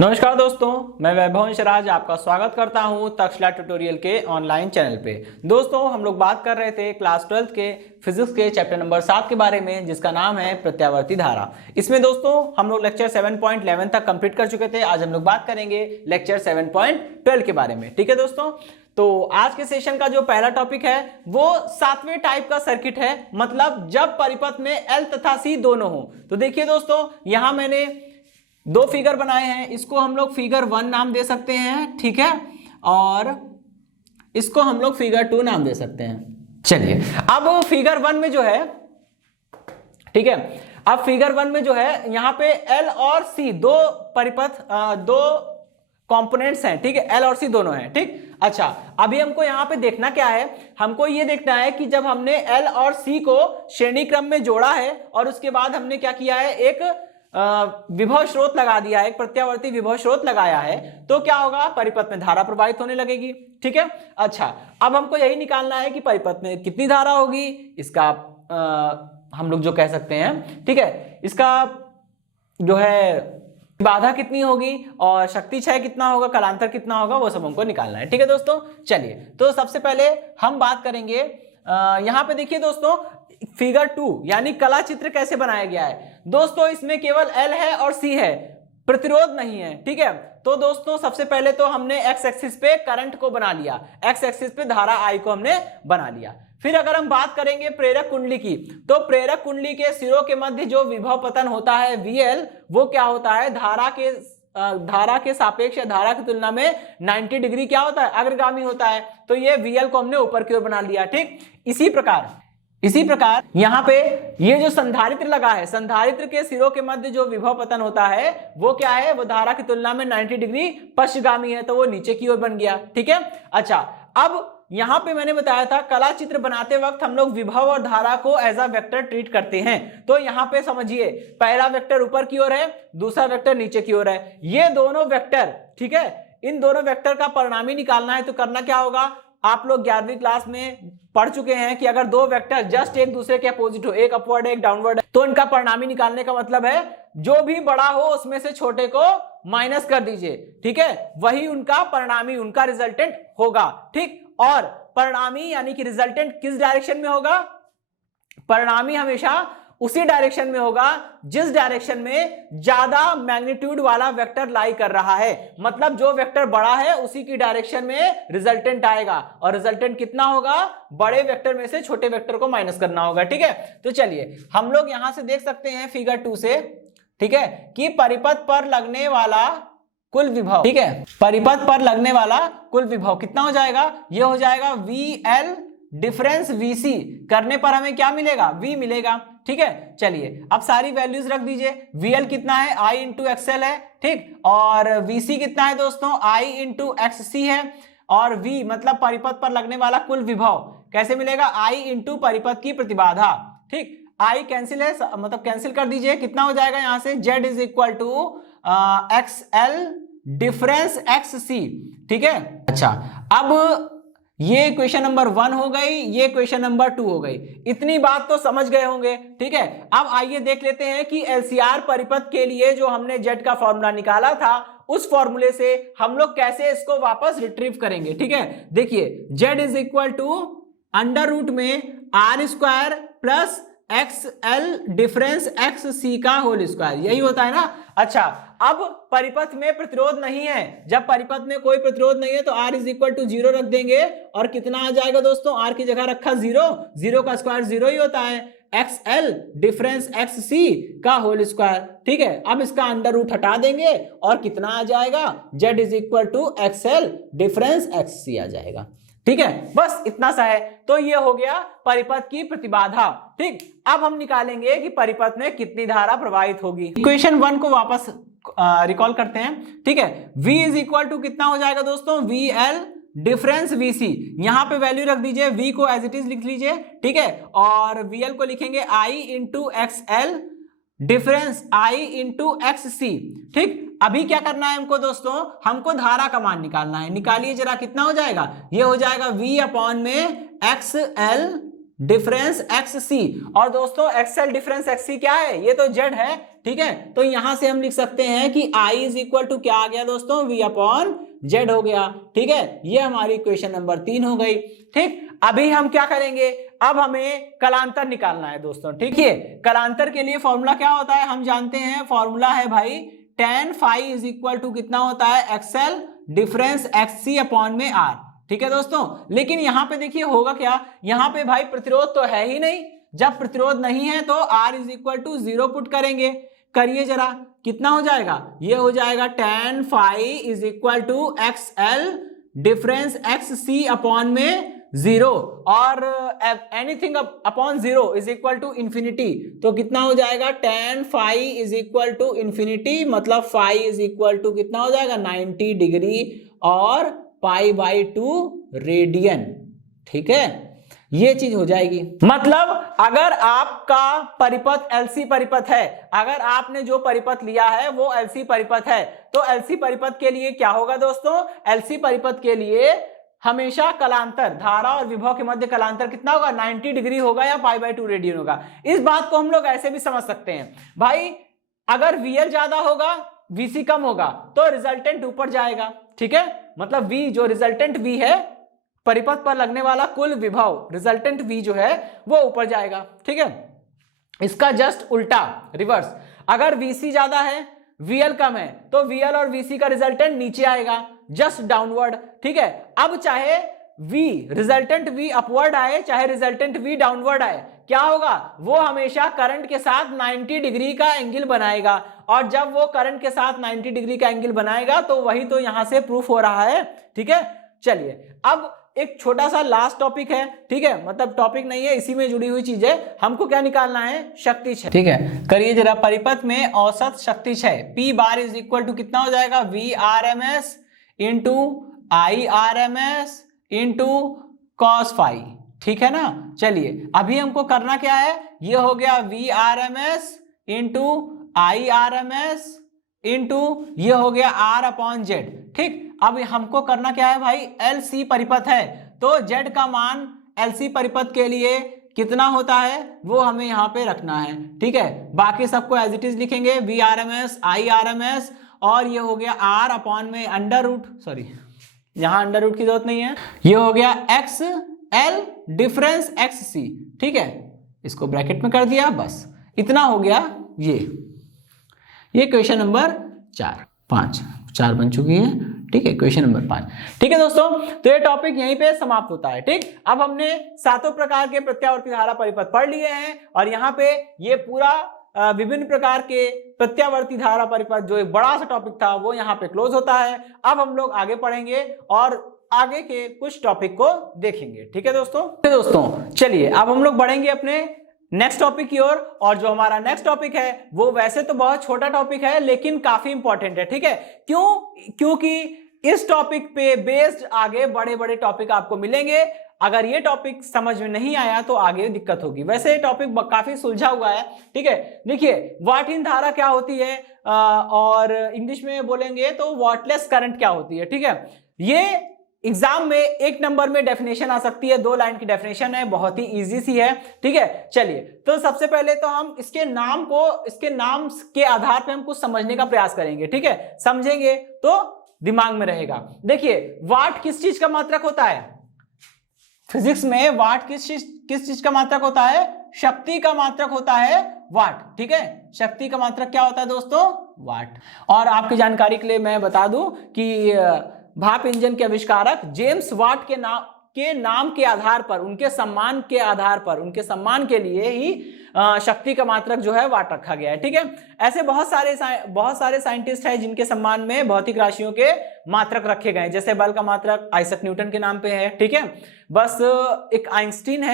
नमस्कार दोस्तों, मैं वैभव अंशराज आपका स्वागत करता हूं तक्षशिला ट्यूटोरियल के ऑनलाइन चैनल पे। दोस्तों, हम लोग बात कर रहे थे क्लास 12 के फिजिक्स के चैप्टर नंबर 7 के बारे में, जिसका नाम है प्रत्यावर्ती धारा। इसमें दोस्तों हम लोग लेक्चर 7.11 तक कंप्लीट कर चुके थे। आज हम लोग बात करेंगे लेक्चर 7.12 के बारे में। ठीक है दोस्तों, तो आज के सेशन का जो पहला टॉपिक है वो 7वें टाइप का सर्किट है, मतलब जब परिपथ में L तथा C दोनों हो। तो देखिए दोस्तों, यहां मैंने दो फिगर बनाए हैं। इसको हम लोग फिगर 1 नाम दे सकते हैं, ठीक है, और इसको हम लोग फिगर 2 नाम दे सकते हैं। चलिए, अब फिगर 1 में जो है, ठीक है, अब फिगर 1 में जो है यहां पे L और C दो परिपथ दो कंपोनेंट्स हैं, ठीक है, L और C दोनों हैं, ठीक। अच्छा, अभी हमको यहां पे देखना क्या है, हमको ये देखना है कि जब हमने L और C को श्रेणी क्रम में जोड़ा है और उसके बाद हमने क्या किया है, एक विभव स्रोत लगा दिया है, एक प्रत्यावर्ती विभव स्रोत लगाया है, तो क्या होगा, परिपथ में धारा प्रवाहित होने लगेगी। ठीक है। अच्छा, अब हमको यही निकालना है कि परिपथ में कितनी धारा होगी, इसका हम लोग जो कह सकते हैं, ठीक है, इसका जो है बाधा कितनी होगी और शक्ति क्षय कितना होगा, कलांतर कितना होगा, वो सब हमको निकालना है। ठीक है दोस्तों, चलिए, तो सबसे पहले हम बात करेंगे यहां पे देखिए दोस्तों, फिगर 2 यानी कला चित्र कैसे बनाया गया है। दोस्तों, इसमें केवल L है और C है, प्रतिरोध नहीं है, ठीक है। तो दोस्तों, सबसे पहले तो हमने एक्स एक्सिस पे करंट को बना लिया, एक्स एक्सिस पे धारा I को हमने बना लिया। फिर अगर हम बात करेंगे प्रेरक कुंडली की, तो प्रेरक कुंडली के सिरों के मध्य जो विभव पतन होता है VL, वो क्या होता है, धारा के सापेक्ष या धारा की तुलना में 90 डिग्री क्या होता है, अग्रगामी होता है। तो ये VL को हमने ऊपर की ओर बना लिया, ठीक। इसी प्रकार यहां पे ये जो संधारित्र लगा है, संधारित्र के सिरों के मध्य जो विभव पतन होता है वो क्या है, वो धारा की तुलना में 90 डिग्री पश्चिमगामी है, तो वो नीचे की ओर बन गया। ठीक है। अच्छा, अब यहां पे मैंने बताया था कला चित्र बनाते वक्त हम लोग विभव और धारा को एज अ वेक्टर ट्रीट करते हैं। तो यहां पे समझिए, पहला वेक्टर ऊपर की ओर है, दूसरा वेक्टर नीचे की ओर है। ये दोनों वेक्टर, ठीक है, इन दोनों वेक्टर का परिणामी निकालना है। तो करना क्या होगा, आप लोग 11वीं क्लास में पढ़ चुके हैं कि अगर दो वेक्टर जस्ट एक दूसरे के अपोजिट हो, एक अपवर्ड है एक डाउनवर्ड है, तो इनका परिणामी निकालने का मतलब है जो भी बड़ा हो उसमें से छोटे को माइनस कर दीजिए, ठीक है, वही उनका परिणामी, उनका रिजल्टेंट होगा, ठीक। और परिणामी यानी कि रिजल्टेंट किस डायरेक्शन में होगा, परिणामी हमेशा उसी डायरेक्शन में होगा जिस डायरेक्शन में ज्यादा मैग्नीट्यूड वाला वेक्टर लाई कर रहा है। मतलब जो वेक्टर बड़ा है उसी की डायरेक्शन में रिजल्टेंट आएगा, और रिजल्टेंट कितना होगा, बड़े वेक्टर में से छोटे वेक्टर को माइनस करना होगा। ठीक है। तो चलिए, हम लोग यहां से देख सकते हैं फिगर 2 से, ठीक है, कि परिपथ पर लगने वाला कुल विभव, ठीक है, परिपथ पर लगने वाला कुल विभव कितना हो जाएगा, यह हो जाएगा VL डिफरेंस VC करने पर हमें क्या मिलेगा, V मिलेगा। ठीक है। चलिए, अब सारी वैल्यूज रख दीजिए। VL कितना है, I इंटू XL है, ठीक, और VC कितना है दोस्तों, I इंटू XC है, और V मतलब परिपथ पर लगने वाला कुल विभव कैसे मिलेगा, I इंटू परिपथ की प्रतिबाधा, ठीक। I कैंसिल है, मतलब कैंसिल कर दीजिए, कितना हो जाएगा यहां से, Z is equal to XL difference XC, ठीक है। अच्छा, अब ये क्वेश्चन नंबर 1 हो गई, ये क्वेश्चन नंबर 2 हो गई। इतनी बात तो समझ गए होंगे, ठीक है। अब आइए देख लेते हैं कि LCR परिपथ के लिए जो हमने Z का फॉर्मूला निकाला था, उस फॉर्मूले से हम लोग कैसे इसको वापस रिट्रीव करेंगे। ठीक है, देखिए, Z is equal to under root में R² plus XL difference XC का होल स्क्वायर, यही होता है ना। अच्छा, अब परिपथ में प्रतिरोध नहीं है, जब परिपथ में कोई प्रतिरोध नहीं है तो R इज इक्वल टू 0 रख देंगे, और कितना आ जाएगा दोस्तों, R की जगह रखा 0, 0 का स्क्वायर 0 ही होता है, XL डिफरेंस XC का होल स्क्वायर। ठीक है। अब इसका अंडर रूट हटा देंगे और कितना आ जाएगा, Z is equal to XL difference XC आ जाएगा। ठीक है, बस इतना सा है। तो ये हो गया परिपथ की प्रतिबाधा, ठीक। अब हम निकालेंगे कि परिपथ में कितनी धारा प्रवाहित होगी। इक्वेशन 1 को वापस रिकॉल करते हैं, ठीक है। V इज इक्वल टू कितना हो जाएगा दोस्तों, VL डिफरेंस VC, यहां पे वैल्यू रख दीजिए, V को एज इट इज लिख लीजिए, ठीक है, और VL को लिखेंगे I into XL difference I into XC, ठीक। अभी क्या करना है हमको दोस्तों, हमको धारा का मान निकालना है। निकालिए जरा, कितना हो जाएगा, ये हो जाएगा V अपॉन में XL डिफरेंस XC, और दोस्तों XL डिफरेंस XC क्या है, ये तो Z है, ठीक है। तो यहां से हम लिख सकते हैं कि I इज इक्वल टू क्या आ गया दोस्तों, V अपॉन Z हो गया, ठीक है। ये हमारी इक्वेशन नंबर 3 हो गई, ठीक। अभी हम क्या करेंगे, अब हमें कलांतर निकालना है दोस्तों, ठीक है। कलांतर के लिए फॉर्मूला क्या होता है, हम जानते हैं फॉर्मूला है भाई tan phi is equal to कितना होता है, एक्सएल डिफरेंस XC अपॉन में R, ठीक है दोस्तों। लेकिन यहां पे देखिए होगा क्या, यहां पे भाई प्रतिरोध तो है ही नहीं, जब प्रतिरोध नहीं है तो R is equal to 0 put करेंगे, करिए जरा, कितना हो जाएगा, ये हो जाएगा tan phi is equal to XL difference XC upon में 0 और anything upon 0 is equal to infinity, तो कितना हो जाएगा tan phi is equal to infinity, मतलब फाई इज इक्वल टू कितना हो जाएगा 90 डिग्री और π/2 रेडियन, ठीक है। ये चीज हो जाएगी, मतलब अगर आपका परिपथ LC परिपथ है, अगर आपने जो परिपथ लिया है वो LC परिपथ है, तो LC परिपथ के लिए क्या होगा दोस्तों, LC परिपथ के लिए हमेशा कलांतर, धारा और विभव के मध्य कलांतर कितना होगा, 90 डिग्री होगा या π/2 रेडियन होगा। इस बात को हम लोग ऐसे भी समझ सकते हैं भाई, अगर VL ज्यादा होगा VC कम होगा तो रिजल्टेंट ऊपर जाएगा, ठीक है। मतलब V जो रिजल्टेंट V है, परिपथ पर लगने वाला कुल विभव रिजल्टेंट V जो है वो ऊपर जाएगा, ठीक है। इसका जस्ट उल्टा रिवर्स, अगर VC ज्यादा है VL कम है तो VL और VC का रिजल्टेंट नीचे आएगा, जस्ट डाउनवर्ड, ठीक है। अब चाहे V रिजल्टेंट V अपवर्ड आए चाहे रिजल्टेंट V डाउनवर्ड आए, क्या होगा, वो हमेशा करंट के साथ 90 डिग्री का एंगल बनाएगा, और जब वो करंट के साथ 90 डिग्री का एंगल बनाएगा तो वही तो यहां से प्रूफ हो रहा है, ठीक है। चलिए अब एक छोटा सा लास्ट टॉपिक है, ठीक है, मतलब टॉपिक नहीं है, इसी में जुड़ी हुई चीज है, हमको क्या निकालना है, शक्ति क्षय, ठीक है। करिए जरा, परिपथ में औसत शक्ति क्षय P bar is equal to कितना हो जाएगा, VRMS into IRMS into cos phi, ठीक है ना। चलिए अभी हमको करना क्या है, ये हो गया VRMS इंटू IRMS इंटू ये हो गया R अपॉन Z, ठीक। अब हमको करना क्या है भाई, LC परिपथ है तो Z का मान LC परिपथ के लिए कितना होता है वो हमें यहाँ पे रखना है, ठीक है। बाकी सबको एज इट इज लिखेंगे, VRMS IRMS और ये हो गया R अपॉन में अंडर रूट, सॉरी यहाँ अंडर रूट की जरूरत नहीं है, ये हो गया XL डिफरेंस XC, ठीक है। इसको ब्रैकेट में कर दिया, बस इतना हो गया। ये क्वेश्चन नंबर 4 बन चुकी है, ठीक है, क्वेश्चन नंबर 5, ठीक है दोस्तों। तो ये टॉपिक यहीं पे समाप्त होता है, ठीक। अब हमने सातों प्रकार के प्रत्यावर्ती धारा परिपथ पढ़ लिए हैं और यहाँ पे ये पूरा विभिन्न प्रकार के प्रत्यावर्ती धारा परिपथ जो एक बड़ा सा टॉपिक था वो यहाँ पे क्लोज होता है। अब हम लोग आगे पढ़ेंगे और आगे के कुछ टॉपिक को देखेंगे, ठीक है दोस्तों। चलिए अब हम लोग बढ़ेंगे अपने नेक्स्ट टॉपिक की ओर, और जो हमारा नेक्स्ट टॉपिक है वो वैसे तो बहुत छोटा टॉपिक है लेकिन काफी इंपॉर्टेंट है, ठीक है। क्योंकि इस टॉपिक पे बेस्ड आगे बड़े बड़े टॉपिक आपको मिलेंगे। अगर ये टॉपिक समझ में नहीं आया तो आगे दिक्कत होगी। वैसे ये टॉपिक काफी सुलझा हुआ है, ठीक है। देखिए वाटहीन धारा क्या होती है और इंग्लिश में बोलेंगे तो वाटलेस करंट क्या होती है, ठीक है। ये एग्जाम में 1 नंबर में डेफिनेशन आ सकती है, 2 लाइन की डेफिनेशन है, बहुत ही इजी सी है, ठीक है। चलिए तो सबसे पहले तो हम इसके नाम के आधार पे हम कुछ समझने का प्रयास करेंगे, ठीक है। समझेंगे तो दिमाग में रहेगा। देखिए वाट किस चीज का मात्रक होता है, फिजिक्स में वाट किस चीज का मात्रक होता है, शक्ति का मात्रक होता है वाट, ठीक है। शक्ति का मात्रक क्या होता है दोस्तों, वाट। और आपकी जानकारी के लिए मैं बता दूं कि भाप इंजन के आविष्कारक जेम्स वाट के नाम के आधार पर, उनके सम्मान के आधार पर, उनके सम्मान के लिए ही शक्ति का मात्रक जो है वाट रखा गया है, ठीक है। ऐसे बहुत सारे साइंटिस्ट हैं जिनके सम्मान में भौतिक राशियों के मात्रक रखे गए हैं, जैसे बल का मात्रक आइजैक न्यूटन के नाम पे है, ठीक है। बस एक आइंस्टीन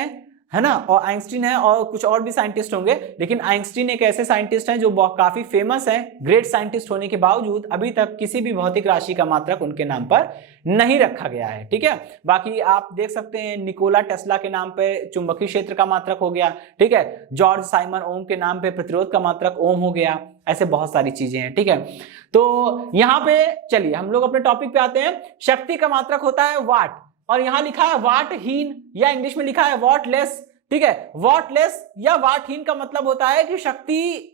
है ना, और आइंस्टीन है और कुछ और भी साइंटिस्ट होंगे, लेकिन आइंस्टीन एक ऐसे साइंटिस्ट हैं जो काफी फेमस हैं। ग्रेट साइंटिस्ट होने के बावजूद अभी तक किसी भी भौतिक राशि का मात्रक उनके नाम पर नहीं रखा गया है, ठीक है। बाकी आप देख सकते हैं निकोला टेस्ला के नाम पे चुंबकीय क्षेत्र का मात्रक हो गया, ठीक है। जॉर्ज साइमन ओम के नाम पे प्रतिरोध का मात्रक ओम हो गया। ऐसे बहुत सारी चीजें हैं, ठीक है। तो यहाँ पे चलिए हम लोग अपने टॉपिक पे आते हैं। शक्ति का मात्रक होता है वाट, और यहां लिखा है वाटहीन या इंग्लिश में लिखा है वाटलेस, ठीक है। वाटलेस या वाटहीन का मतलब होता है कि शक्ति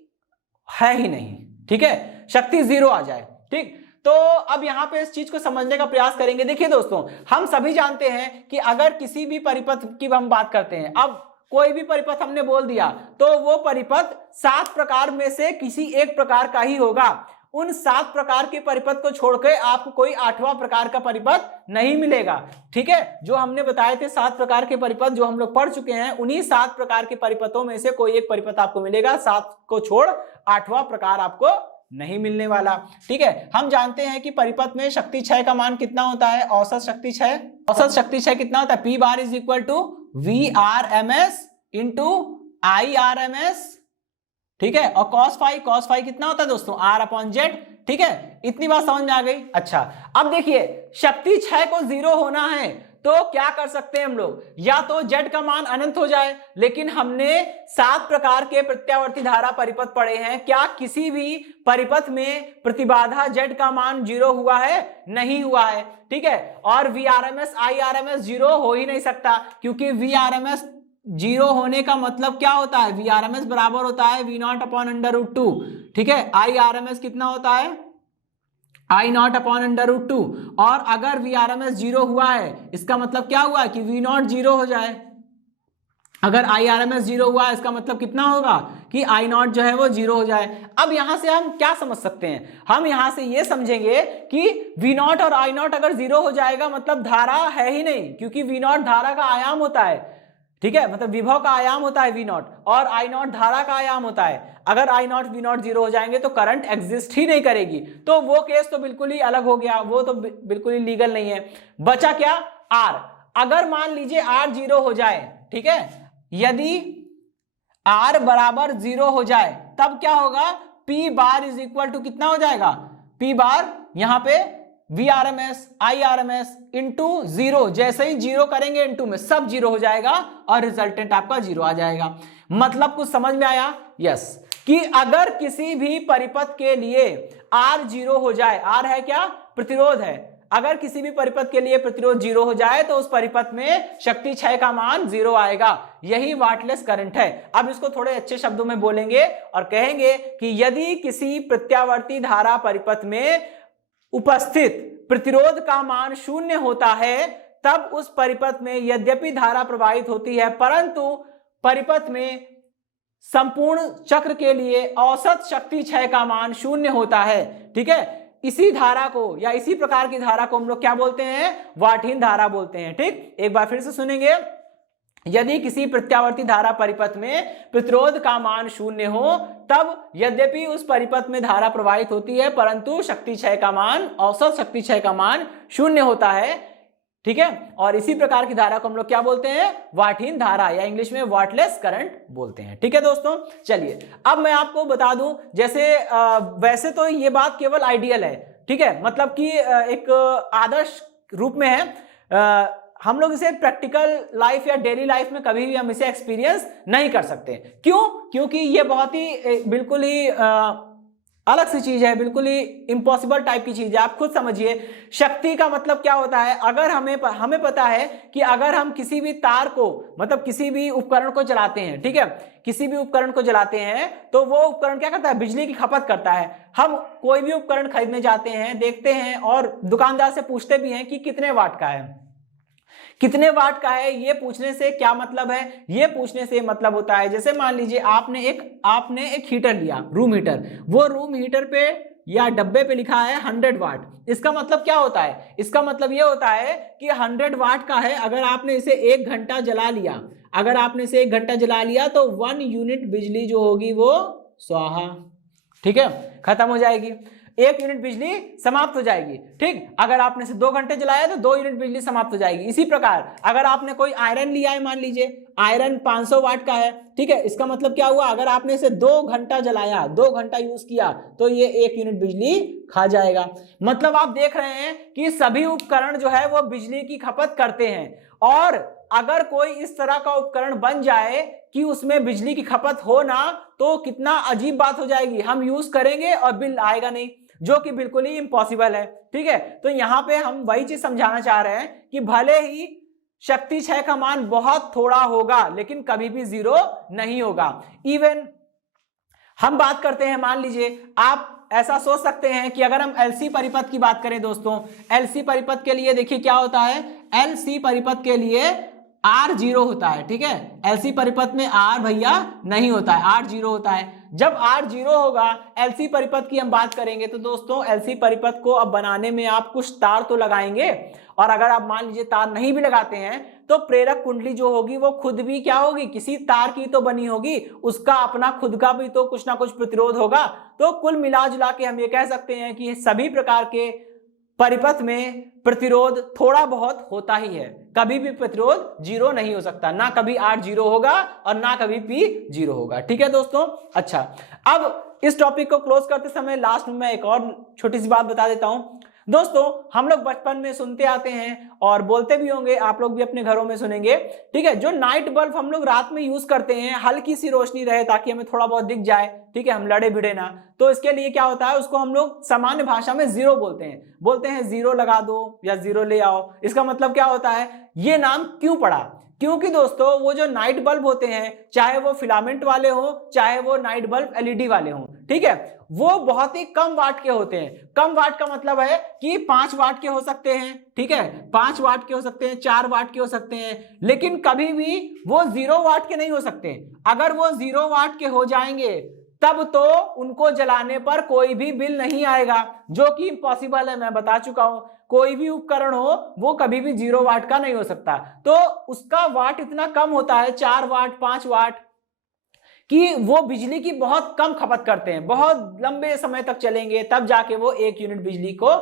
है ही नहीं, ठीक है, शक्ति 0 आ जाए। ठीक, तो अब यहां पे इस चीज को समझने का प्रयास करेंगे। देखिए दोस्तों, हम सभी जानते हैं कि अगर किसी भी परिपथ की हम बात करते हैं, अब कोई भी परिपथ हमने बोल दिया तो वो परिपथ 7 प्रकार में से किसी एक प्रकार का ही होगा। उन 7 प्रकार के परिपथ को छोड़कर आपको कोई 8वां प्रकार का परिपथ नहीं मिलेगा। ठीक है, जो हमने बताए थे 7 प्रकार के परिपथ जो हम लोग पढ़ चुके हैं, उन्हीं 7 प्रकार के परिपथों में से कोई एक परिपथ आपको मिलेगा, 7 को छोड़ 8वां प्रकार आपको नहीं मिलने वाला। ठीक है, हम जानते हैं कि परिपथ में शक्ति क्षय का मान कितना होता है, औसत शक्ति क्षय। औसत शक्ति क्षय कितना होता है, P bar is equal to VRMS into IRMS। ठीक है, और cos फाई कितना होता है दोस्तों, R/Z। ठीक है, इतनी बात समझ में आ गई। अच्छा, अब देखिए शक्ति क्षय को 0 होना है तो क्या कर सकते हैं हम लोग, या तो Z का मान अनंत हो जाए, लेकिन हमने 7 प्रकार के प्रत्यावर्ती धारा परिपथ पढ़े हैं, क्या किसी भी परिपथ में प्रतिबाधा Z का मान 0 हुआ है, नहीं हुआ है। ठीक है, और VRMS IRMS 0 हो ही नहीं सकता, क्योंकि VRMS 0 होने का मतलब क्या होता है, VRMS बराबर होता है V0/√2। ठीक है, IRMS कितना होता है, I0/√2। और अगर VRMS 0 हुआ है इसका मतलब क्या हुआ कि V0 0 हो जाए। अगर IRMS 0 हुआ है इसका मतलब कितना होगा कि I0 जो है वो 0 हो जाए। अब यहां से हम क्या समझ सकते हैं, हम यहां से ये समझेंगे कि V0 और I0 अगर 0 हो जाएगा मतलब धारा है ही नहीं, क्योंकि V0 धारा का आयाम होता है। ठीक है, मतलब विभव का आयाम होता है V0 और I0 धारा का आयाम होता है। अगर I0 V0 0 हो जाएंगे तो करंट एग्जिस्ट ही नहीं करेगी, तो वो केस तो बिल्कुल ही अलग हो गया, वो तो बिल्कुल ही लीगल नहीं है। बचा क्या, R। अगर मान लीजिए R 0 हो जाए, ठीक है, यदि R बराबर 0 हो जाए तब क्या होगा, P bar is equal to कितना हो जाएगा, P बार यहां पे VRMS IRMS इंटू 0, जैसे ही 0 करेंगे इंटू में सब 0 हो जाएगा और रिजल्टेंट आपका 0 आ जाएगा। मतलब कुछ समझ में आया, यस, कि अगर किसी भी परिपथ के लिए R 0 हो जाए, R है क्या, प्रतिरोध है, अगर किसी भी परिपथ के लिए प्रतिरोध 0 हो जाए तो उस परिपथ में शक्ति क्षय का मान 0 आएगा। यही वाटलेस करंट है। अब इसको थोड़े अच्छे शब्दों में बोलेंगे और कहेंगे कि यदि किसी प्रत्यावर्ती धारा परिपथ में उपस्थित प्रतिरोध का मान 0 होता है तब उस परिपथ में यद्यपि धारा प्रवाहित होती है, परंतु परिपथ में संपूर्ण चक्र के लिए औसत शक्ति क्षय का मान 0 होता है। ठीक है, इसी धारा को या इसी प्रकार की धारा को हम लोग क्या बोलते हैं, वाटहीन धारा बोलते हैं। ठीक, एक बार फिर से सुनेंगे, यदि किसी प्रत्यावर्ती धारा परिपथ में प्रतिरोध का मान 0 हो तब यद्यपि उस परिपथ में धारा प्रवाहित होती है परंतु शक्ति क्षय का मान, औसत शक्ति क्षय का मान 0 होता है। ठीक है, और इसी प्रकार की धारा को हम लोग क्या बोलते हैं, वाटहीन धारा या इंग्लिश में वाटलेस करंट बोलते हैं। ठीक है दोस्तों, चलिए अब मैं आपको बता दूं, जैसे वैसे तो ये बात केवल आइडियल है, ठीक है, मतलब कि एक आदर्श रूप में है, हम लोग इसे प्रैक्टिकल लाइफ या डेली लाइफ में कभी भी हम इसे एक्सपीरियंस नहीं कर सकते। क्यों, क्योंकि ये बहुत ही बिल्कुल ही अलग सी चीज है, बिल्कुल ही इम्पॉसिबल टाइप की चीज है। आप खुद समझिए, शक्ति का मतलब क्या होता है, अगर हमें पता है कि अगर हम किसी भी तार को, मतलब किसी भी उपकरण को चलाते हैं, ठीक है, किसी भी उपकरण को जलाते हैं तो वो उपकरण क्या करता है, बिजली की खपत करता है। हम कोई भी उपकरण खरीदने जाते हैं, देखते हैं और दुकानदार से पूछते भी हैं कि कितने वाट का है, कितने वाट का है। ये पूछने से क्या मतलब है, ये पूछने से मतलब होता है, जैसे मान लीजिए आपने एक हीटर लिया, रूम हीटर, वो रूम हीटर पे या डब्बे पे लिखा है 100 वाट। इसका मतलब क्या होता है, इसका मतलब ये होता है कि 100 वाट का है। अगर आपने इसे 1 घंटा जला लिया, अगर आपने इसे 1 घंटा जला लिया तो 1 यूनिट बिजली जो होगी वो स्वाहा, ठीक है, खत्म हो जाएगी, 1 यूनिट बिजली समाप्त हो जाएगी। ठीक, अगर आपने इसे 2 घंटे जलाया तो 2 यूनिट बिजली समाप्त हो जाएगी। इसी प्रकार अगर आपने कोई आयरन लिया है, मान लीजिए आयरन 500 वाट का है, ठीक है, इसका मतलब क्या हुआ, अगर आपने इसे 2 घंटा जलाया, 2 घंटा यूज किया तो ये 1 यूनिट बिजली खा जाएगा। मतलब आप देख रहे हैं कि सभी उपकरण जो है वो बिजली की खपत करते हैं, और अगर कोई इस तरह का उपकरण बन जाए कि उसमें बिजली की खपत हो ना, तो कितना अजीब बात हो जाएगी, हम यूज करेंगे और बिल आएगा नहीं, जो कि बिल्कुल ही इम्पॉसिबल है। ठीक है, तो यहां पे हम वही चीज समझाना चाह रहे हैं कि भले ही शक्ति क्षय का मान बहुत थोड़ा होगा लेकिन कभी भी 0 नहीं होगा। इवन हम बात करते हैं, मान लीजिए आप ऐसा सोच सकते हैं कि अगर हम एलसी परिपथ की बात करें दोस्तों, एलसी परिपथ के लिए देखिए क्या होता है, एलसी परिपथ के लिए आर जीरो होता है, ठीक है। एलसी परिपथ में आर भैया नहीं होता है, आर जीरो होता है। जब आर जीरो होगा, एलसी परिपथ की हम बात करेंगे तो दोस्तों एलसी परिपथ को अब बनाने में आप कुछ तार तो लगाएंगे, और अगर आप मान लीजिए तार नहीं भी लगाते हैं तो प्रेरक कुंडली जो होगी वो खुद भी क्या होगी, किसी तार की तो बनी होगी, उसका अपना खुद का भी तो कुछ ना कुछ प्रतिरोध होगा। तो कुल मिला जुला के हम ये कह सकते हैं कि सभी प्रकार के परिपथ में प्रतिरोध थोड़ा बहुत होता ही है, कभी भी प्रतिरोध जीरो नहीं हो सकता, ना कभी आर जीरो होगा और ना कभी पी जीरो होगा, ठीक है दोस्तों। अच्छा, अब इस टॉपिक को क्लोज करते समय लास्ट में मैं एक और छोटी सी बात बता देता हूं दोस्तों। हम लोग बचपन में सुनते आते हैं और बोलते भी होंगे, आप लोग भी अपने घरों में सुनेंगे, ठीक है। जो नाइट बल्ब हम लोग रात में यूज करते हैं, हल्की सी रोशनी रहे ताकि हमें थोड़ा बहुत दिख जाए, ठीक है, हम लड़े भिड़े ना, तो इसके लिए क्या होता है, उसको हम लोग सामान्य भाषा में जीरो बोलते हैं जीरो लगा दो या जीरो ले आओ। इसका मतलब क्या होता है, ये नाम क्यों पड़ा, क्योंकि दोस्तों वो जो नाइट बल्ब होते हैं, चाहे वो फिलामेंट वाले हो, चाहे वो नाइट बल्ब एलईडी वाले हों, ठीक है, वो बहुत ही कम वाट के होते हैं। कम वाट का मतलब है कि 5 वाट के हो सकते हैं, ठीक है, 5 वाट के हो सकते हैं, 4 वाट के हो सकते हैं, लेकिन कभी भी वो 0 वाट के नहीं हो सकते। अगर वो 0 वाट के हो जाएंगे तब तो उनको जलाने पर कोई भी बिल नहीं आएगा, जो कि इम्पॉसिबल है, मैं बता चुका हूं। कोई भी उपकरण हो वो कभी भी 0 वाट का नहीं हो सकता, तो उसका वाट इतना कम होता है, 4 वाट 5 वाट, कि वो बिजली की बहुत कम खपत करते हैं, बहुत लंबे समय तक चलेंगे, तब जाके वो 1 यूनिट बिजली को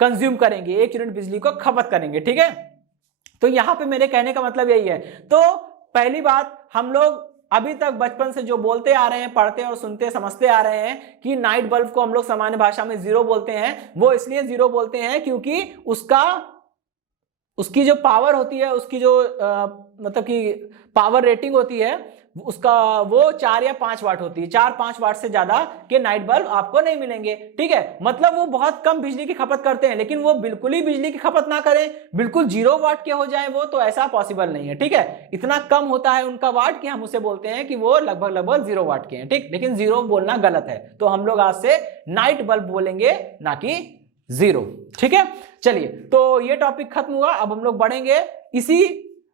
कंज्यूम करेंगे, 1 यूनिट बिजली को खपत करेंगे, ठीक है। तो यहां पे मेरे कहने का मतलब यही है। तो पहली बात, हम लोग अभी तक बचपन से जो बोलते आ रहे हैं, पढ़ते और सुनते समझते आ रहे हैं कि नाइट बल्ब को हम लोग सामान्य भाषा में जीरो बोलते हैं, वो इसलिए जीरो बोलते हैं क्योंकि उसकी जो पावर होती है, उसकी जो मतलब कि पावर रेटिंग होती है, उसका वो 4 या 5 वाट होती है, 4-5 वाट से ज्यादा के नाइट बल्ब आपको नहीं मिलेंगे, ठीक है। मतलब वो बहुत कम बिजली की खपत करते हैं, लेकिन वो बिल्कुल ही बिजली की खपत ना करें, बिल्कुल 0 वाट के हो जाए वो, तो ऐसा पॉसिबल नहीं है, ठीक है। इतना कम होता है उनका वाट कि हम उसे बोलते हैं कि वो लगभग 0 वाट के हैं, ठीक, लेकिन 0 बोलना गलत है, तो हम लोग आज से नाइट बल्ब बोलेंगे, ना कि 0, ठीक है। चलिए, तो ये टॉपिक खत्म हुआ। अब हम लोग बढ़ेंगे इसी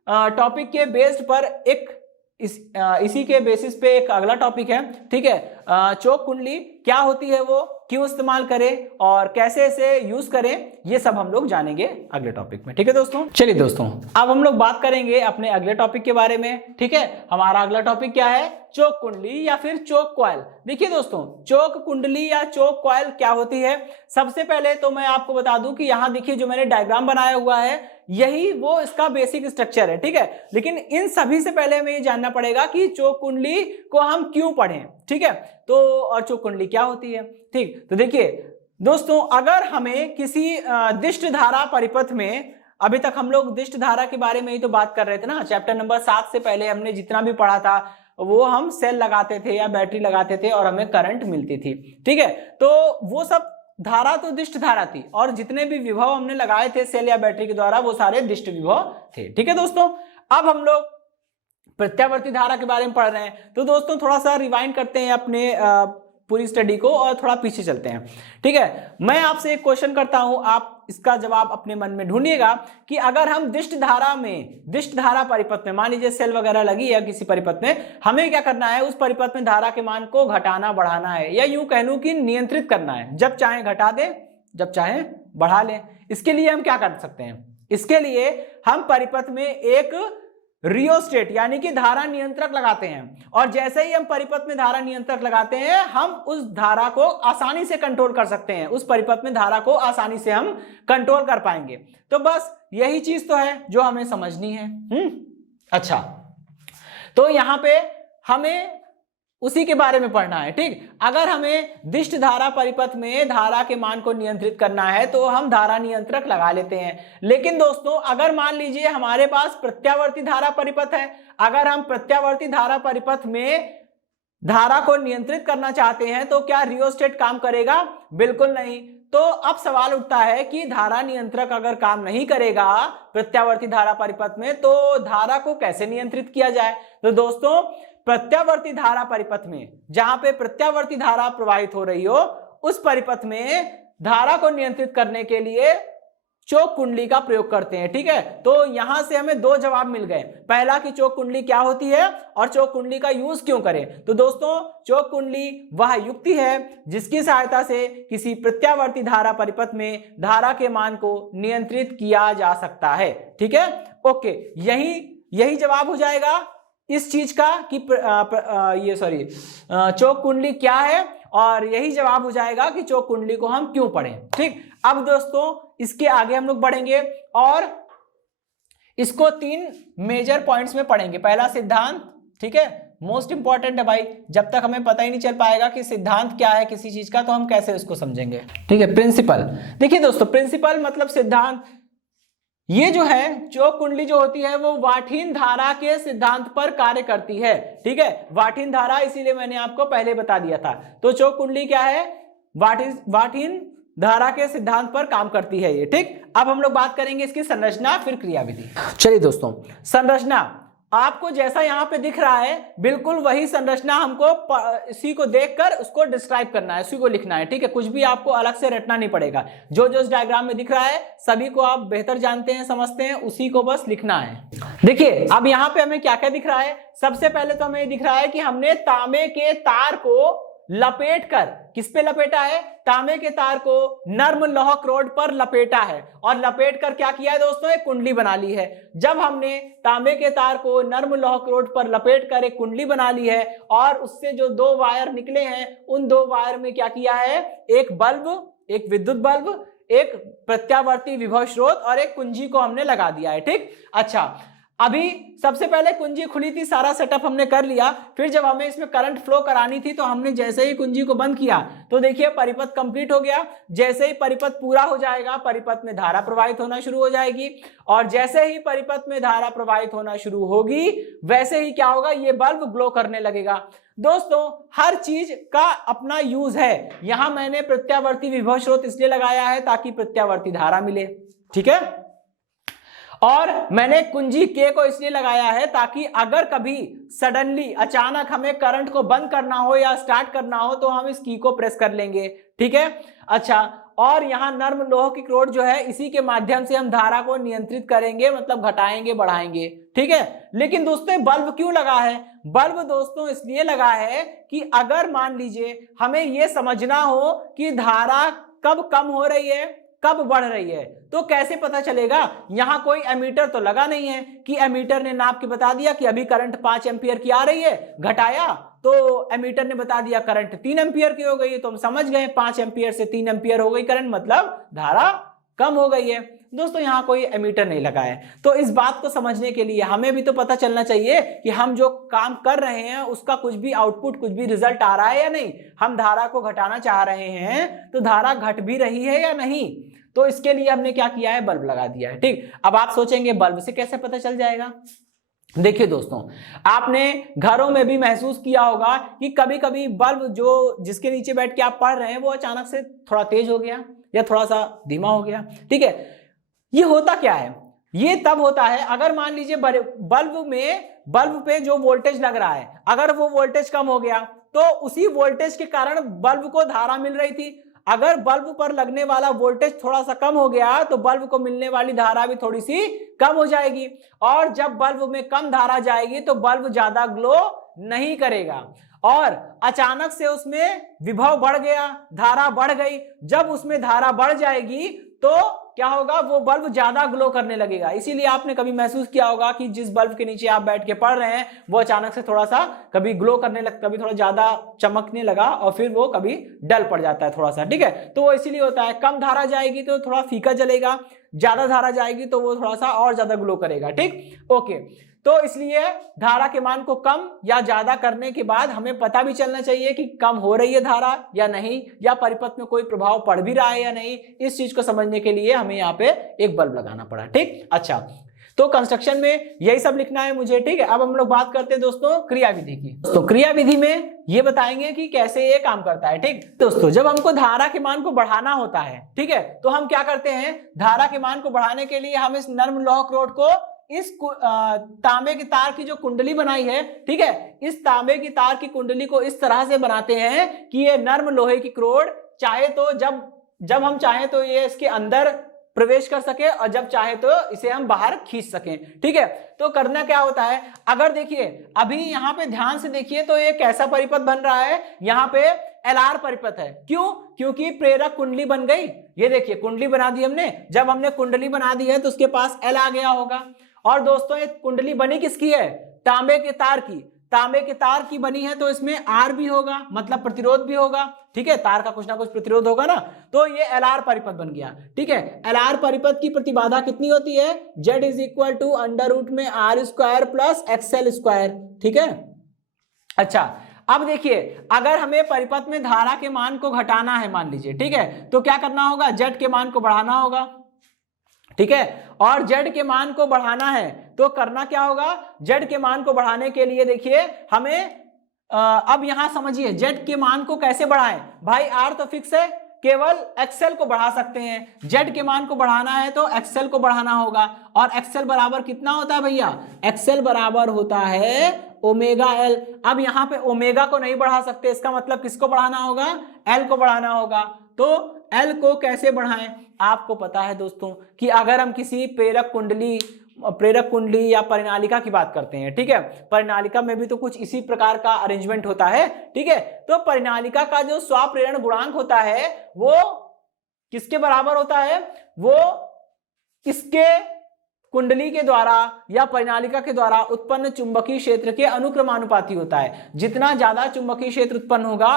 टॉपिक के बेस्ड पर इसी के बेसिस पे एक अगला टॉपिक है, ठीक है। चोक कुंडली क्या होती है, वो क्यों इस्तेमाल करें और कैसे इसे यूज करें, ये सब हम लोग जानेंगे अगले टॉपिक में, ठीक है दोस्तों। चलिए दोस्तों, अब हम लोग बात करेंगे अपने अगले टॉपिक के बारे में, ठीक है। हमारा अगला टॉपिक क्या है, चोक कुंडली या फिर चोक कॉइल। देखिए दोस्तों, चोक कुंडली या चोक कॉइल क्या होती है। सबसे पहले तो मैं आपको बता दूं कि यहाँ देखिए जो मैंने डायग्राम बनाया हुआ है, यही वो इसका बेसिक स्ट्रक्चर है, ठीक है। लेकिन इन सभी से पहले हमें ये जानना पड़ेगा कि चोक कुंडली को हम क्यों पढ़ें, ठीक है। तो और चोक कुंडली क्या होती है, ठीक। तो देखिए दोस्तों, अगर हमें किसी दिष्ट धारा परिपथ में, अभी तक हम लोग दिष्ट धारा के बारे में ही तो बात कर रहे थे ना, चैप्टर नंबर 7 से पहले हमने जितना भी पढ़ा था वो हम सेल लगाते थे या बैटरी लगाते थे और हमें करंट मिलती थी, ठीक है। तो वो सब धारा तो दिष्ट धारा थी, और जितने भी विभव हमने लगाए थे सेल या बैटरी के द्वारा वो सारे दिष्ट विभव थे, ठीक है दोस्तों। अब हम लोग प्रत्यावर्ती धारा के बारे में पढ़ रहे हैं, तो दोस्तों थोड़ा सा रिवाइंड करते हैं अपने पूरी स्टडी को और थोड़ा पीछे चलते हैं, ठीक है। मैं आपसे एक क्वेश्चन करता हूं, आप इसका जवाब अपने मन में ढूंढिएगा कि अगर हम दिष्ट धारा परिपथ में, मान लीजिए सेल वगैरह लगी है किसी परिपथ में, हमें क्या करना है, उस परिपथ में धारा के मान को घटाना बढ़ाना है, या यूं कह लूं कि नियंत्रित करना है। जब चाहे घटा दे, जब चाहे बढ़ा ले। इसके लिए हम क्या कर सकते हैं, इसके लिए हम परिपथ में एक रियोस्टेट यानी कि धारा नियंत्रक लगाते हैं, और जैसे ही हम परिपथ में धारा नियंत्रक लगाते हैं, हम उस धारा को आसानी से कंट्रोल कर सकते हैं, उस परिपथ में धारा को आसानी से हम कंट्रोल कर पाएंगे। तो बस यही चीज तो है जो हमें समझनी है। अच्छा, तो यहां पे हमें उसी के बारे में पढ़ना है, ठीक। अगर हमें दिष्ट धारा परिपथ में धारा के मान को नियंत्रित करना है तो हम धारा नियंत्रक लगा लेते हैं। लेकिन दोस्तों, अगर मान लीजिए हमारे पास प्रत्यावर्ती धारा परिपथ है, अगर हम प्रत्यावर्ती धारा परिपथ में धारा को नियंत्रित करना चाहते हैं तो क्या रियोस्टेट काम करेगा? बिल्कुल नहीं। तो अब सवाल उठता है कि धारा नियंत्रक अगर काम नहीं करेगा प्रत्यावर्ती धारा परिपथ में, तो धारा को कैसे नियंत्रित किया जाए? तो दोस्तों, प्रत्यावर्ती धारा परिपथ में, जहां पे प्रत्यावर्ती धारा प्रवाहित हो रही हो, उस परिपथ में धारा को नियंत्रित करने के लिए चोक कुंडली का प्रयोग करते हैं। ठीक है, तो यहां से हमें दो जवाब मिल गए। पहला कि चोक कुंडली क्या होती है और चोक कुंडली का यूज क्यों करें। तो दोस्तों, चोक कुंडली वह युक्ति है जिसकी सहायता से किसी प्रत्यावर्ती धारा परिपथ में धारा के मान को नियंत्रित किया जा सकता है। ठीक है, ओके, यही जवाब हो जाएगा इस चीज का कि चोक कुंडली क्या है, और यही जवाब हो जाएगा कि चोक कुंडली को हम क्यों पढ़ें। ठीक, अब दोस्तों इसके आगे हम लोग बढ़ेंगे और इसको 3 मेजर पॉइंट्स में पढ़ेंगे। पहला सिद्धांत, ठीक है, मोस्ट इंपॉर्टेंट है भाई। जब तक हमें पता ही नहीं चल पाएगा कि सिद्धांत क्या है किसी चीज का, तो हम कैसे उसको समझेंगे। ठीक है, प्रिंसिपल। देखिए दोस्तों, प्रिंसिपल मतलब सिद्धांत। ये जो है चोक कुंडली जो होती है वो वाठीन धारा के सिद्धांत पर कार्य करती है। ठीक है, वाठीन धारा, इसीलिए मैंने आपको पहले बता दिया था। तो चोक कुंडली क्या है, वाठीन धारा के सिद्धांत पर काम करती है ये। ठीक, अब हम लोग बात करेंगे इसकी संरचना फिर क्रियाविधि। चलिए दोस्तों, संरचना आपको जैसा यहां पे दिख रहा है बिल्कुल वही संरचना हमको इसी को देखकर उसको डिस्क्राइब करना है, उसी को लिखना है। ठीक है, कुछ भी आपको अलग से रटना नहीं पड़ेगा। जो इस डायग्राम में दिख रहा है सभी को आप बेहतर जानते हैं, समझते हैं, उसी को बस लिखना है। देखिए अब यहाँ पे हमें क्या क्या दिख रहा है। सबसे पहले तो हमें दिख रहा है कि हमने तांबे के तार को लपेट कर, किस पे लपेटा है, तांबे के तार को नर्म लौह रोड पर लपेटा है, और लपेट कर क्या किया है दोस्तों, एक कुंडली बना ली है। जब हमने तांबे के तार को नर्म लौह रोड पर लपेट कर एक कुंडली बना ली है और उससे जो 2 वायर निकले हैं, उन 2 वायर में क्या किया है, एक बल्ब, एक विद्युत बल्ब, एक प्रत्यावर्ती विभव स्रोत और एक कुंजी को हमने लगा दिया है। ठीक, अच्छा, अभी सबसे पहले कुंजी खुली थी, सारा सेटअप हमने कर लिया। फिर जब हमें इसमें करंट फ्लो करानी थी तो हमने जैसे ही कुंजी को बंद किया तो देखिए परिपथ कंप्लीट हो गया। जैसे ही परिपथ पूरा हो जाएगा, परिपथ में धारा प्रवाहित होना शुरू हो जाएगी, और जैसे ही परिपथ में धारा प्रवाहित होना शुरू होगी वैसे ही क्या होगा, ये बल्ब ग्लो करने लगेगा। दोस्तों, हर चीज का अपना यूज है। यहां मैंने प्रत्यावर्ती विभव स्रोत इसलिए लगाया है ताकि प्रत्यावर्ती धारा मिले। ठीक है, और मैंने कुंजी के को इसलिए लगाया है ताकि अगर कभी सडनली अचानक हमें करंट को बंद करना हो या स्टार्ट करना हो तो हम इस की को प्रेस कर लेंगे। ठीक है, अच्छा, और यहाँ नर्म लोह की रोड जो है इसी के माध्यम से हम धारा को नियंत्रित करेंगे, मतलब घटाएंगे बढ़ाएंगे। ठीक है, लेकिन दोस्तों बल्ब क्यों लगा है, बल्ब दोस्तों इसलिए लगा है कि अगर मान लीजिए हमें यह समझना हो कि धारा कब कम हो रही है कब बढ़ रही है, तो कैसे पता चलेगा। यहां कोई एमीटर तो लगा नहीं है कि एमीटर ने नाप के बता दिया कि अभी करंट 5 एम्पियर की आ रही है, घटाया तो एमीटर ने बता दिया करंट 3 एम्पियर की हो गई है, तो हम समझ गए 5 एम्पियर से 3 एम्पियर हो गई करंट, मतलब धारा कम हो गई है। दोस्तों यहाँ कोई एमीटर नहीं लगा है, तो इस बात को समझने के लिए हमें भी तो पता चलना चाहिए कि हम जो काम कर रहे हैं उसका कुछ भी आउटपुट, कुछ भी रिजल्ट आ रहा है या नहीं। हम धारा को घटाना चाह रहे हैं तो धारा घट भी रही है या नहीं, तो इसके लिए हमने क्या किया है, बल्ब लगा दिया है। ठीक, अब आप सोचेंगे बल्ब से कैसे पता चल जाएगा। देखिए दोस्तों, आपने घरों में भी महसूस किया होगा कि कभी कभी बल्ब जो जिसके नीचे बैठ के आप पढ़ रहे हैं वो अचानक से थोड़ा तेज हो गया या थोड़ा सा धीमा हो गया। ठीक है, ये होता क्या है, ये तब होता है अगर मान लीजिए बल्ब पे जो वोल्टेज लग रहा है अगर वो वोल्टेज कम हो गया तो उसी वोल्टेज के कारण बल्ब को धारा मिल रही थी। अगर बल्ब पर लगने वाला वोल्टेज थोड़ा सा कम हो गया तो बल्ब को मिलने वाली धारा भी थोड़ी सी कम हो जाएगी, और जब बल्ब में कम धारा जाएगी तो बल्ब ज्यादा ग्लो नहीं करेगा, और अचानक से उसमें विभव बढ़ गया, धारा बढ़ गई। जब उसमें धारा बढ़ जाएगी तो क्या होगा, वो बल्ब ज्यादा ग्लो करने लगेगा। इसीलिए आपने कभी महसूस किया होगा कि जिस बल्ब के नीचे आप बैठ के पढ़ रहे हैं वो अचानक से थोड़ा सा कभी ग्लो करने लगा, कभी थोड़ा ज्यादा चमकने लगा, और फिर वो कभी डल पड़ जाता है थोड़ा सा। ठीक है, तो वो इसीलिए होता है, कम धारा जाएगी तो थोड़ा फीका जलेगा, ज्यादा धारा जाएगी तो वो थोड़ा सा और ज्यादा ग्लो करेगा। ठीक, ओके, तो इसलिए धारा के मान को कम या ज्यादा करने के बाद हमें पता भी चलना चाहिए कि कम हो रही है धारा या नहीं, या परिपथ में कोई प्रभाव पड़ भी रहा है या नहीं। इस चीज को समझने के लिए हमें यहाँ पे एक बल्ब लगाना पड़ा। ठीक, अच्छा, तो कंस्ट्रक्शन में यही सब लिखना है मुझे। ठीक है, अब हम लोग बात करते हैं दोस्तों क्रियाविधि की। तो क्रियाविधि में ये बताएंगे कि कैसे ये काम करता है। ठीक दोस्तों, जब हमको धारा के मान को बढ़ाना होता है, ठीक है, तो हम क्या करते हैं, धारा के मान को बढ़ाने के लिए हम इस नर्म लौह रोड को इस तांबे के तार की जो कुंडली बनाई है, ठीक है, इस तांबे की तार की कुंडली को इस तरह से बनाते हैं कि ये नर्म लोहे की क्रोड चाहे तो जब हम चाहें तो ये इसके अंदर प्रवेश कर सके और जब चाहे तो इसे हम बाहर खींच सकें, ठीक है। तो करना क्या होता है, अगर देखिए अभी यहाँ पे ध्यान से देखिए तो ये कैसा परिपथ बन रहा है, यहाँ पे LR परिपथ है। क्यों? क्योंकि प्रेरक कुंडली बन गई। ये देखिए कुंडली बना दी हमने, जब हमने कुंडली बना दी है तो उसके पास L आ गया होगा। और दोस्तों ये कुंडली बनी किसकी है? तांबे के तार की। तांबे के तार की बनी है तो इसमें R भी होगा, मतलब प्रतिरोध भी होगा, ठीक है, तार का कुछ ना कुछ प्रतिरोध होगा ना, तो ये LR परिपथ बन गया, ठीक है। LR परिपथ की प्रतिबाधा कितनी होती है? Z is equal to under root में R square plus XL square, ठीक है। अच्छा, अब देखिए अगर हमें परिपथ में धारा के मान को घटाना है मान लीजिए, ठीक है, तो क्या करना होगा? Z के मान को बढ़ाना होगा, ठीक है। और Z के मान को बढ़ाना है तो करना क्या होगा? Z के मान को बढ़ाने के लिए देखिए हमें अब यहां समझिए Z के मान को कैसे बढ़ाएं भाई? R तो फिक्स है, केवल XL को बढ़ा सकते हैं। Z के मान को बढ़ाना है तो XL को बढ़ाना होगा, और XL बराबर कितना होता है भैया? XL बराबर होता है ओमेगा L। अब यहाँ पे ओमेगा को नहीं बढ़ा सकते, इसका मतलब किसको बढ़ाना होगा? L को बढ़ाना होगा। तो L को कैसे बढ़ाएं? आपको पता है दोस्तों कि अगर हम किसी प्रेरक कुंडली या परिनालिका की बात करते हैं, ठीक है, परिनालिका में भी तो कुछ इसी प्रकार का अरेंजमेंट होता है, ठीक है। तो परिनालिका का जो स्वप्रेरण गुणांक होता है वो किसके बराबर होता है? वो इसके कुंडली के द्वारा या परिनालिका के द्वारा उत्पन्न चुंबकीय क्षेत्र के अनुक्रमानुपाती होता है। जितना ज्यादा चुंबकीय क्षेत्र उत्पन्न होगा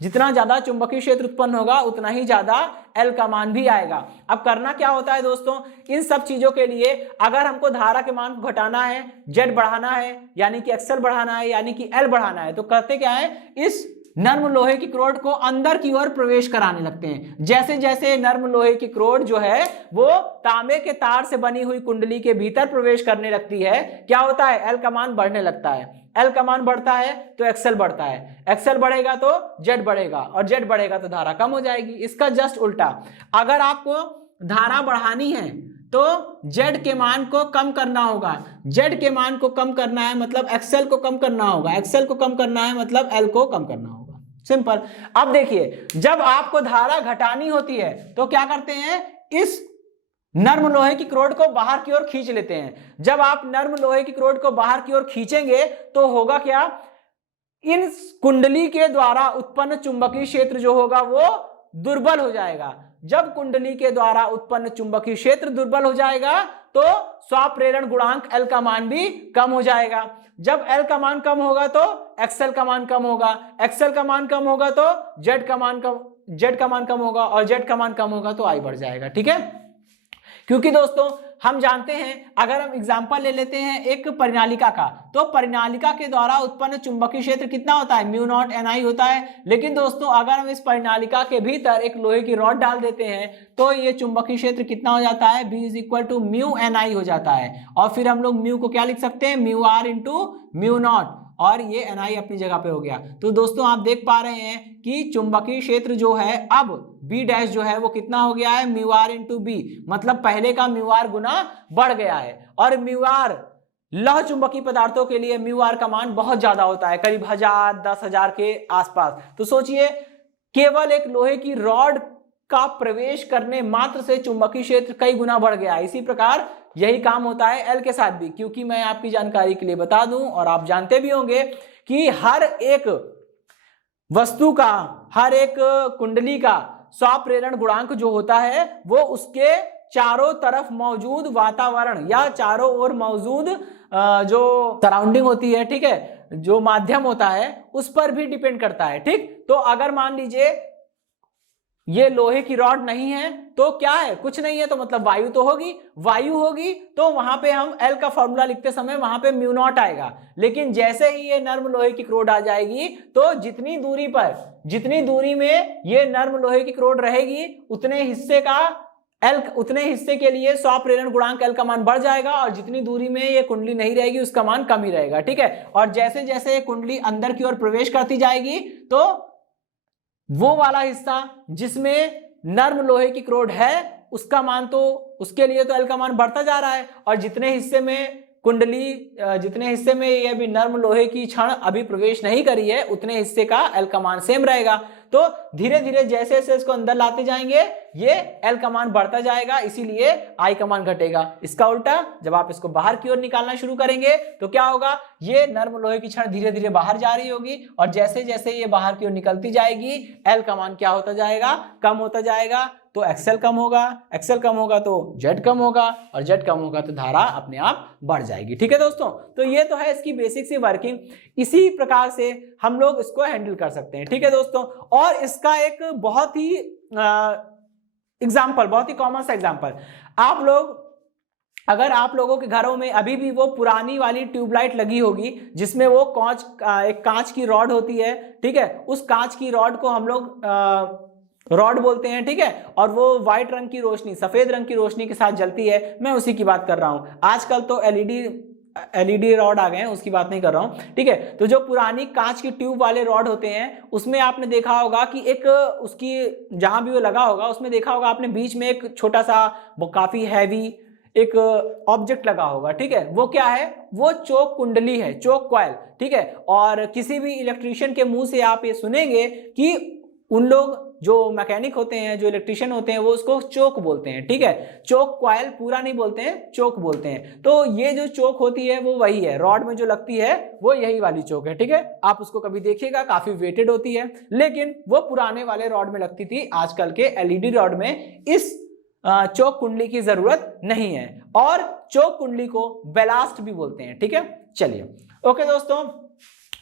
जितना ज्यादा चुंबकीय क्षेत्र उत्पन्न होगा उतना ही ज्यादा L का मान भी आएगा। अब करना क्या होता है दोस्तों, इन सब चीजों के लिए अगर हमको धारा के मान को घटाना है, Z बढ़ाना है यानी कि XL बढ़ाना है यानी कि L बढ़ाना है, तो करते क्या है? इस नर्म लोहे की क्रोड को अंदर की ओर प्रवेश कराने लगते हैं। जैसे जैसे नर्म लोहे की क्रोड जो है वो तांबे के तार से बनी हुई कुंडली के भीतर प्रवेश करने लगती है, क्या होता है? L का मान बढ़ने लगता है। L का मान बढ़ता है तो XL बढ़ता है, XL बढ़ेगा तो Z बढ़ेगा, और Z बढ़ेगा तो धारा कम हो जाएगी। इसका जस्ट उल्टा, अगर आपको धारा बढ़ानी है तो Z के मान को कम करना होगा। Z के मान को कम करना है मतलब XL को कम करना होगा, XL को कम करना है मतलब L को कम करना होगा। सिंपल। अब देखिए जब आपको धारा घटानी होती है तो क्या करते हैं? इस नर्म लोहे की क्रोड को बाहर की ओर खींच लेते हैं। जब आप नर्म लोहे की क्रोड को बाहर की ओर खींचेंगे तो होगा क्या? इन कुंडली के द्वारा उत्पन्न चुंबकीय क्षेत्र जो होगा वो दुर्बल हो जाएगा। जब कुंडली के द्वारा उत्पन्न चुंबकीय क्षेत्र दुर्बल हो जाएगा तो स्वप्रेरण गुणांक L का मान भी कम हो जाएगा। जब L का मान कम होगा तो XL का मान कम होगा, XL का मान कम होगा तो Z का मान कम होगा, और Z का मान कम होगा तो I बढ़ जाएगा, ठीक है। क्योंकि दोस्तों हम जानते हैं, अगर हम एग्जांपल ले लेते हैं एक परिनालिका का, तो परिनालिका के द्वारा उत्पन्न चुंबकीय क्षेत्र कितना होता है? म्यू नॉट NI होता है। लेकिन दोस्तों अगर हम इस परिनालिका के भीतर एक लोहे की रॉड डाल देते हैं तो ये चुंबकीय क्षेत्र कितना हो जाता है? B is equal to mu NI हो जाता है, और फिर हम लोग म्यू को क्या लिख सकते हैं? Mu R into mu naught, और ये NI अपनी जगह पे हो गया। तो दोस्तों आप देख पा रहे हैं कि चुंबकीय क्षेत्र जो है अब B डैश जो है वो कितना हो गया है? म्यू R इंटू B, मतलब पहले का म्यू R गुना बढ़ गया है। और म्यू R लौह चुंबकीय पदार्थों के लिए म्यू R का मान बहुत ज्यादा होता है, करीब 1000 10,000 के आसपास। तो सोचिए केवल एक लोहे की रॉड का प्रवेश करने मात्र से चुंबकीय क्षेत्र कई गुना बढ़ गया है। इसी प्रकार यही काम होता है L के साथ भी, क्योंकि मैं आपकी जानकारी के लिए बता दूं और आप जानते भी होंगे कि हर एक वस्तु का, हर एक कुंडली का स्वप्रेरण गुणांक जो होता है वो उसके चारों तरफ मौजूद वातावरण या चारों ओर मौजूद जो सराउंडिंग होती है, ठीक है, जो माध्यम होता है उस पर भी डिपेंड करता है, ठीक। तो अगर मान लीजिए ये लोहे की रॉड नहीं है तो क्या है? कुछ नहीं है, तो मतलब वायु तो होगी, वायु होगी तो वहां पे हम L का फॉर्मूला लिखते समय वहां पे म्यू नॉट आएगा। लेकिन जैसे ही ये नर्म लोहे की क्रोड आ जाएगी तो जितनी दूरी में ये नर्म लोहे की क्रोड रहेगी उतने हिस्से के लिए स्वप्रेरण गुणांक L का मान बढ़ जाएगा, और जितनी दूरी में ये कुंडली नहीं रहेगी उसका मान कम ही रहेगा, ठीक है। और जैसे जैसे ये कुंडली अंदर की ओर प्रवेश करती जाएगी तो वो वाला हिस्सा जिसमें नर्म लोहे की क्रोड है उसका मान तो, उसके लिए तो एल का मान बढ़ता जा रहा है, और जितने हिस्से में कुंडली, जितने हिस्से में ये अभी नर्म लोहे की छड़ अभी प्रवेश नहीं करी है, उतने हिस्से का एल का मान सेम रहेगा। तो धीरे धीरे जैसे जैसे इसको अंदर लाते जाएंगे ये एल का मान बढ़ता जाएगा, इसीलिए आई का मान घटेगा। इसका उल्टा, जब आप इसको बाहर की ओर निकालना शुरू करेंगे तो क्या होगा, ये नर्म लोहे की छड़ धीरे धीरे बाहर जा रही होगी, और जैसे जैसे ये बाहर की ओर निकलती जाएगी एल का मान क्या होता जाएगा, कम होता जाएगा। तो एक्सेल कम होगा, एक्सेल कम होगा तो जेड कम होगा, और जेड कम होगा तो धारा अपने आप बढ़ जाएगी। ठीक है दोस्तों, तो ये तो है इसकी बेसिक सी वर्किंग। इसी प्रकार से हम लोग इसको हैंडल कर सकते हैं। ठीक है दोस्तों, और इसका एक बहुत ही एग्जाम्पल, बहुत ही कॉमन सा एग्जाम्पल, आप लोग, अगर आप लोगों के घरों में अभी भी वो पुरानी वाली ट्यूबलाइट लगी होगी जिसमें वो एक कांच की रॉड होती है, ठीक है, उस कांच की रॉड को हम लोग रॉड बोलते हैं, ठीक है, और वो व्हाइट रंग की रोशनी, सफेद रंग की रोशनी के साथ जलती है, मैं उसी की बात कर रहा हूं। आजकल तो एलईडी रॉड आ गए हैं, उसकी बात नहीं कर रहा हूं। ठीक है, तो जो पुरानी कांच की ट्यूब वाले रॉड होते हैं उसमें आपने देखा होगा कि एक उसकी, जहां भी वो लगा होगा उसमें देखा होगा आपने बीच में एक छोटा सा, वो काफी हैवी एक ऑब्जेक्ट लगा होगा। ठीक है, वो क्या है, वो चोक कुंडली है, चोक कॉइल। ठीक है, और किसी भी इलेक्ट्रीशियन के मुंह से आप ये सुनेंगे कि उन लोग जो मैकेनिक होते हैं, जो इलेक्ट्रिशियन होते हैं, वो उसको चोक बोलते हैं। ठीक है, चोक कॉइल पूरा नहीं बोलते हैं, चोक बोलते हैं। तो ये जो चोक होती है वो वही है, रॉड में जो लगती है वो यही वाली चोक है। ठीक है, आप उसको कभी देखिएगा, काफी वेटेड होती है, लेकिन वो पुराने वाले रॉड में लगती थी। आजकल के एलईडी रॉड में इस चोक कुंडली की जरूरत नहीं है, और चोक कुंडली को बेलास्ट भी बोलते हैं। ठीक है, चलिए ओके दोस्तों,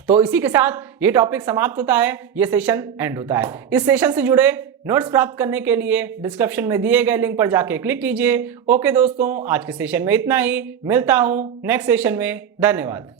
तो इसी के साथ ये टॉपिक समाप्त होता है, ये सेशन एंड होता है। इस सेशन से जुड़े नोट्स प्राप्त करने के लिए डिस्क्रिप्शन में दिए गए लिंक पर जाके क्लिक कीजिए। ओके दोस्तों, आज के सेशन में इतना ही, मिलता हूं नेक्स्ट सेशन में, धन्यवाद।